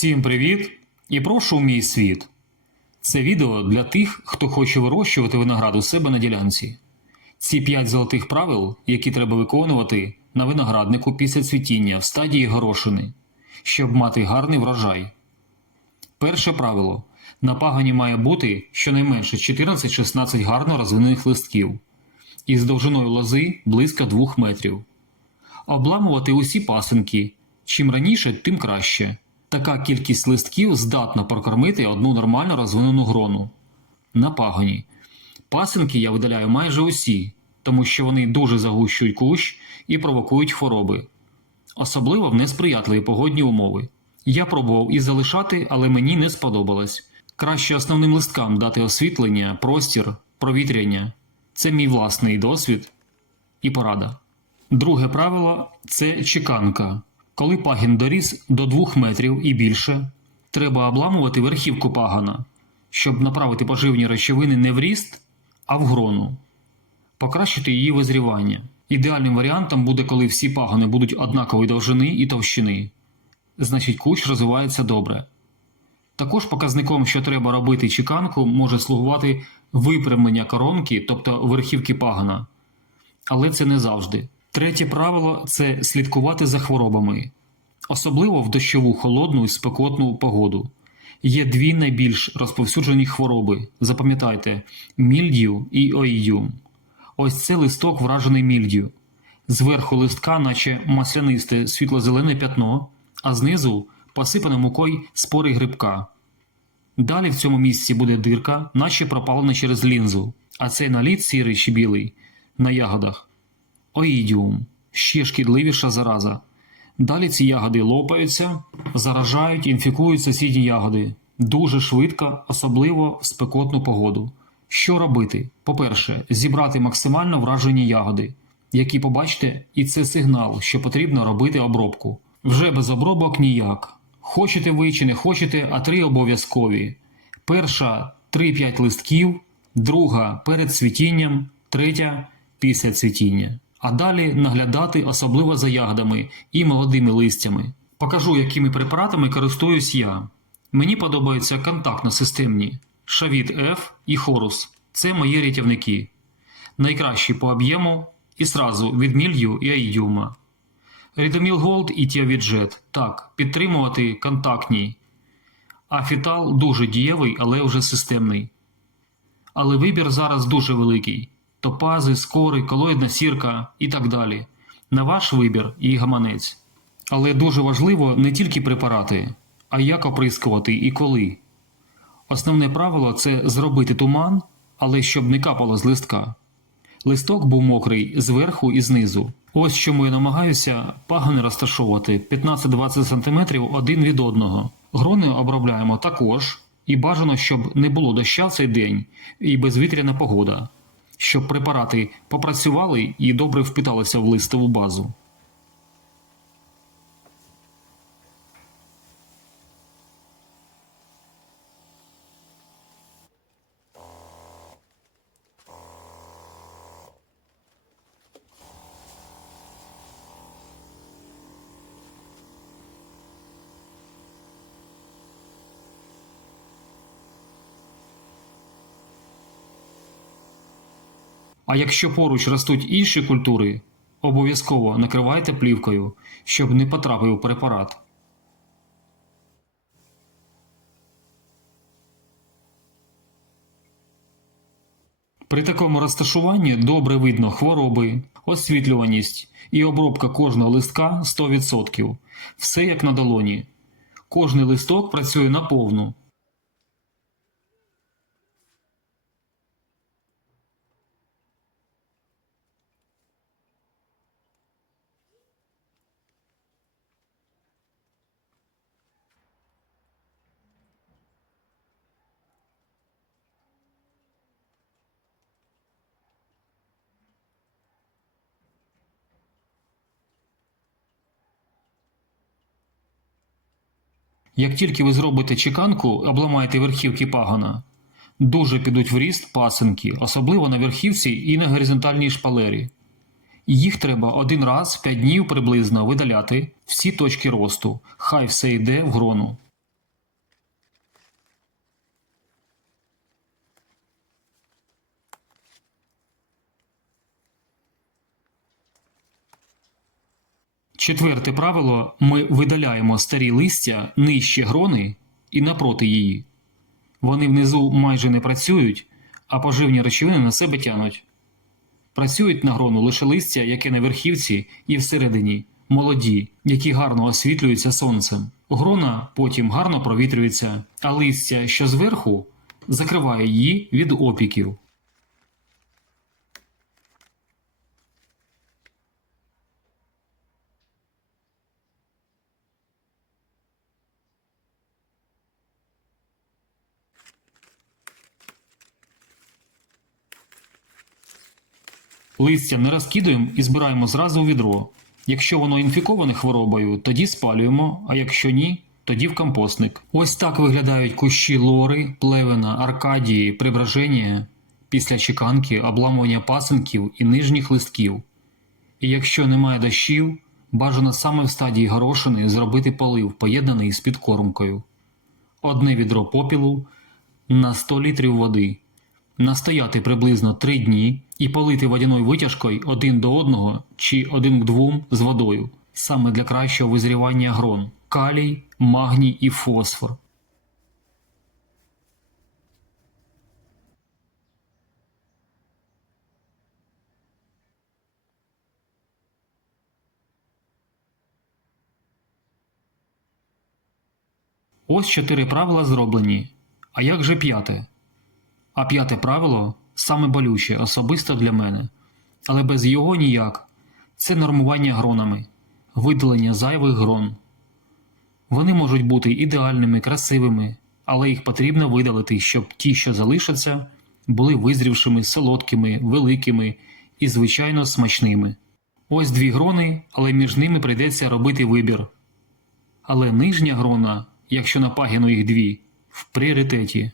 Всім привіт і прошу в мій світ. Це відео для тих, хто хоче вирощувати виноград у себе на ділянці. Ці 5 золотих правил, які треба виконувати на винограднику після цвітіння в стадії горошини, щоб мати гарний врожай. Перше правило. На пагані має бути щонайменше 14-16 гарно розвинених листків із довжиною лози близько 2 метрів. Обламувати усі пасинки. Чим раніше, тим краще. Така кількість листків здатна прокормити одну нормально розвинену грону. На пагоні. Пасинки я видаляю майже усі, тому що вони дуже загущують кущ і провокують хвороби. Особливо в несприятливі погодні умови. Я пробував і залишати, але мені не сподобалось. Краще основним листкам дати освітлення, простір, провітряння. Це мій власний досвід і порада. Друге правило це чеканка. Коли пагін доріс до 2 метрів і більше, треба обламувати верхівку пагана, щоб направити поживні речовини не в ріст, а в грону, покращити її визрівання. Ідеальним варіантом буде, коли всі пагони будуть однакової довжини і товщини. Значить, кущ розвивається добре. Також показником, що треба робити чеканку, може слугувати випрямлення коронки, тобто верхівки пагона. Але це не завжди. Третє правило це слідкувати за хворобами, особливо в дощову холодну і спекотну погоду. Є дві найбільш розповсюджені хвороби. Запам'ятайте мільдію і оїдіум. Ось це листок вражений мільдію. Зверху листка, наче маслянисте світло-зелене пятно, а знизу посипане мукою спори грибка. Далі в цьому місці буде дирка, наче пропалена через лінзу, а цей наліт сірий чи білий на ягодах. Оїдіум ще шкідливіша зараза. Далі ці ягоди лопаються, заражають, інфікують сусідні ягоди дуже швидко, особливо в спекотну погоду. Що робити? По-перше, зібрати максимально вражені ягоди, які побачите, і це сигнал, що потрібно робити обробку. Вже без обробок ніяк. Хочете ви чи не хочете, а три обов'язкові. Перша 3-5 листків, друга перед цвітінням, третя після цвітіння. А далі наглядати особливо за ягодами і молодими листями. Покажу, якими препаратами користуюсь я. Мені подобаються контактно-системні Шавіт F і Хорус. Це мої рятівники. Найкращі по об'єму і сразу від мілью і аїдіума. Рідоміл Голд і Тіавіджет. Так, підтримувати контактні. А фітал дуже дієвий, але вже системний. Але вибір зараз дуже великий: топази, скори, колоїдна сірка і так далі. На ваш вибір і гаманець. Але дуже важливо не тільки препарати, а як оприскувати і коли. Основне правило це зробити туман, але щоб не капало з листка. Листок був мокрий зверху і знизу. Ось чому я намагаюся пагани розташовувати 15-20 см один від одного. Грони обробляємо також, і бажано, щоб не було доща цей день і безвітряна погода, щоб препарати попрацювали і добре впиталися в листову базу. А якщо поруч ростуть інші культури, обов'язково накривайте плівкою, щоб не потрапив препарат. При такому розташуванні добре видно хвороби, освітлюваність і обробка кожного листка 100%. Все як на долоні. Кожний листок працює наповну. Як тільки ви зробите чеканку, обламаєте верхівки пагона, дуже підуть в ріст пасинки, особливо на верхівці і на горизонтальній шпалері. Їх треба один раз в 5 днів приблизно видаляти всі точки росту, хай все йде в грону. Четверте правило ми видаляємо старі листя нижче грони і напроти її. Вони внизу майже не працюють, а поживні речовини на себе тянуть. Працюють на грону лише листя, яке на верхівці і всередині, молоді, які гарно освітлюються сонцем. Грона потім гарно провітрюється, а листя, що зверху, закриває її від опіків. Листя не розкидуємо і збираємо зразу у відро. Якщо воно інфіковане хворобою, тоді спалюємо, а якщо ні, тоді в компостник. Ось так виглядають кущі лори, плевена, аркадії, прибраження після чеканки, обламування пасинків і нижніх листків. І якщо немає дощів, бажано саме в стадії горошини зробити полив, поєднаний з підкормкою. Одне відро попілу на 100 літрів води настояти приблизно 3 дні і полити водяною витяжкою один до одного чи один к двом з водою, саме для кращого визрівання грон, калій, магній і фосфор. Ось чотири правила зроблені. А як же п'яте? А п'яте правило саме болюче, особисто для мене, але без його ніяк це нормування гронами, видалення зайвих грон. Вони можуть бути ідеальними, красивими, але їх потрібно видалити, щоб ті, що залишаться, були визрівшими, солодкими, великими і, звичайно, смачними. Ось дві грони, але між ними прийдеться робити вибір. Але нижня грона, якщо на пагіну їх дві, в пріоритеті.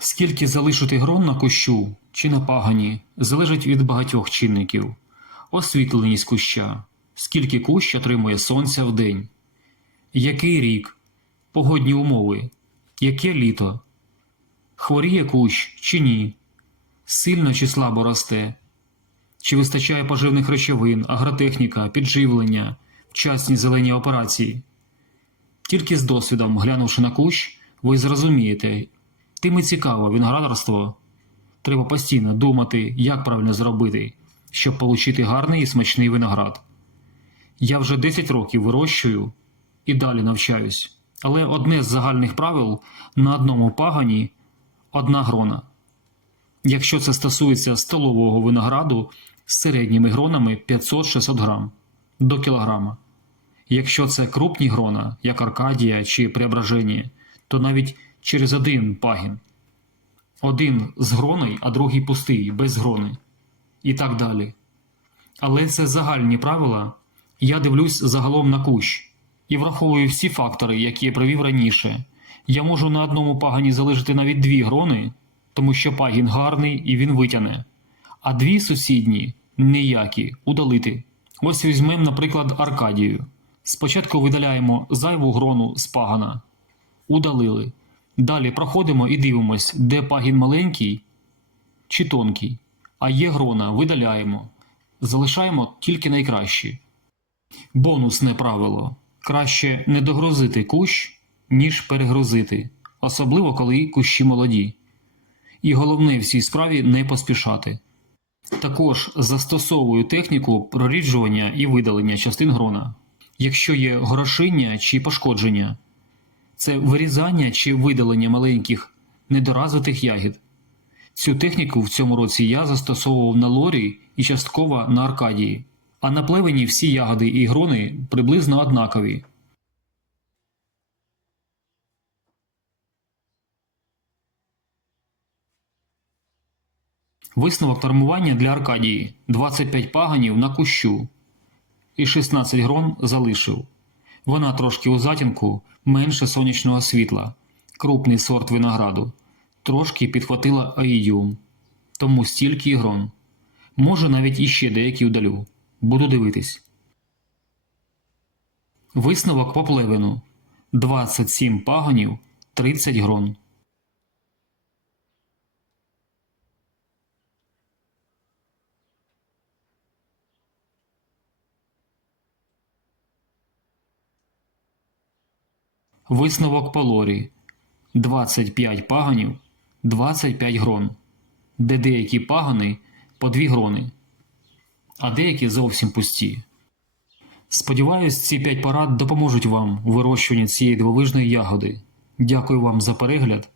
Скільки залишити грон на кущу чи на пагані, залежить від багатьох чинників. Освітленість куща, скільки кущ отримує сонця в день, який рік, погодні умови, яке літо, хворіє кущ чи ні, сильно чи слабо росте, чи вистачає поживних речовин, агротехніка, підживлення, вчасні зелені операції. Тільки з досвідом, глянувши на кущ, ви зрозумієте, Тим і цікаво виноградарство. Треба постійно думати, як правильно зробити, щоб отримати гарний і смачний виноград. Я вже 10 років вирощую і далі навчаюсь, але одне з загальних правил на одному пагані одна грона. Якщо це стосується столового винограду з середніми гронами 500-600 грам до кілограма. Якщо це крупні грона, як Аркадія чи Преображення, то навіть через один пагін. Один з гроною, а другий пустий, без грони. І так далі. Але це загальні правила. Я дивлюсь загалом на кущ і враховую всі фактори, які я привів раніше. Я можу на одному пагані залишити навіть дві грони, тому що пагін гарний і він витягне, а дві сусідні ніякі удалити. Ось візьмемо, наприклад, Аркадію. Спочатку видаляємо зайву грону з пагана, удалили. Далі проходимо і дивимось, де пагін маленький чи тонкий, а є грона, видаляємо. Залишаємо тільки найкращі. Бонусне правило краще не догрозити кущ, ніж перегрозити, особливо коли кущі молоді. І головне в цій справі не поспішати. Також застосовую техніку проріджування і видалення частин грона, якщо є горошиння чи пошкодження це вирізання чи видалення маленьких недоразвитих ягід. Цю техніку в цьому році я застосовував на лорі і частково на Аркадії, а на плевені всі ягоди і грони приблизно однакові. Висновок тормування для Аркадії 25 паганів на кущу і 16 грон залишив. Вона трошки у затінку менше сонячного світла, крупний сорт винограду, трошки підхватила аїдіум, тому стільки грон. Може навіть іще деякі удалю. Буду дивитись. Висновок по плевену 27 паганів 30 грон. Висновок по лорі 25 паганів, 25 грон, де деякі пагани по 2 грони, а деякі зовсім пусті. Сподіваюсь, ці 5 порад допоможуть вам у вирощуванні цієї дивовижної ягоди. Дякую вам за перегляд.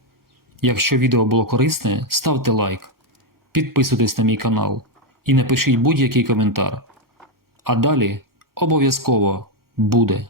Якщо відео було корисне, ставте лайк, підписуйтесь на мій канал і напишіть будь-який коментар. А далі обов'язково буде.